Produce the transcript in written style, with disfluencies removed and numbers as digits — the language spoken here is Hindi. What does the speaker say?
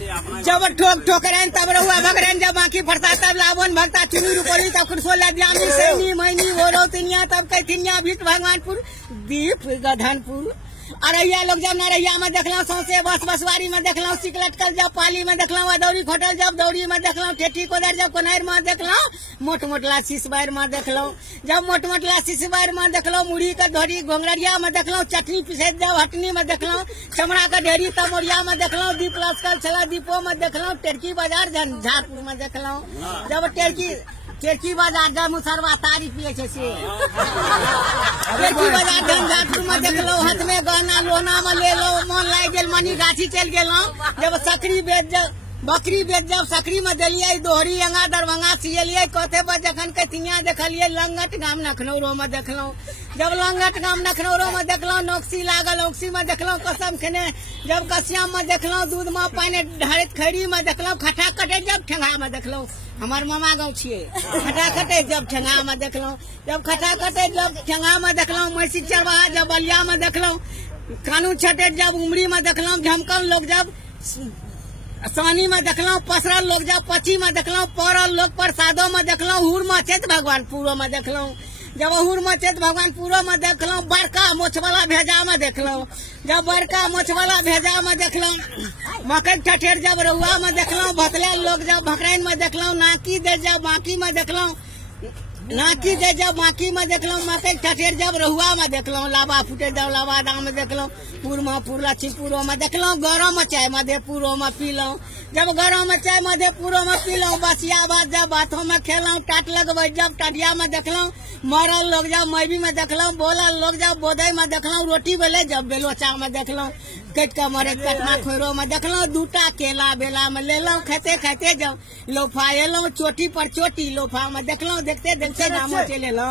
जब ठोक ठोकरें तब रहुआ भगरें, जब बाकी फरता तब लावन भगता चुनी रुपरी तब खुरसोला जामी सैनी मैनी वो रोतिनिया तब कैथिनिया भीट भगवानपुर दीप गधनपुर। अरैया लोग जब नरैया में देखल सौसे बस बसवारी में देखल सिकलटकल जब पाली में देखल अदौरी खोटल जब दौड़ी में देखल ठेठी कोदर जब कोनैर में देखल मोट मोटला सिसबार में देखल जब मोट मोटला सिसबार में देखल मुढ़ी के धोरी घोंगरिया में देखल चटनी पिसैत जब हटनी में देखल चमड़ा के ढेरी तमोरिया में देखल दीप लस्कल छला दीपो में देखल टेरकी बाजार झंझारपुर में देखल जब टेरकी बाजार जब मुसरवा तारी पिए छे से टेरकी बाजार झंझारपुर में देखलो हाथ में गहना लोना में ले लो मन लाग गेल मनी गाछी चल गेलो जब सकरी बेच जब बकरी बेच जब सकरी में दिलिये दोहरी अंगा दरभंगा सियलिये कथे पर जखन कथिया देखलिये लंगट गाम नखनौरो में देखलो जब लंगट गाम नखनौरो में देखलो नौक्सी लागल औक्सी में देखलो कसम खेने जब कसियाम में देखलो दूध में पानी ढारत खैरी में देखलो खटा कटे जब ठेंगा में देखलो हमार मामा गाँव छिये खटा कटे जब ठेंगा में देखलो जब खटा कटे जब ठेंगा में देखलो मैसी चरवाहा जब बलिया में देखलो कानू छटे जब उमरी में देखलो झमकल लोग जब सानी में देखलो पसरल लोग जब पची में देखलो पौरल लोग प्रसादों में देखलो हुर मचेत भगवानपुरो में देखलो जब हुर मचेत भगवानपुरो में देखलो बड़का मोछवाला भेजा में देखलो जब बड़का मोछवाला भेजा में देखलो मकई ठठेर जब रहुआ में देखलो भतले लोग जब भकरैन में देखलो नाकी दे जब बाकी में देखलो नाकी दे जब बाकी में देखलो मकई ठठेर जब रहुआ में देखलो लाबा फूटे जब लाबा दाम में देखलो पुर लक्ष्मीपुरो में देखलो गरम में चाय मधेपुरो में पीलो जब गरम में चाय मधेपुरो में पीलो बसिया बात जब बाथों में खेलो टाट लगवे जब टाटिया में देखलो मरल लोग जब मैबी में देखलो बोलल लोग जब बोधई में देखलो रोटी बेले जब बेलोचा में देखलो कट के मरे कटमा खोरो में देखलो दूटा केला बेला में ले लो खाते खाते जब लोफा एलो चोटी पर चोटी लोफा में देखलो देखते देखते नामो चले लो।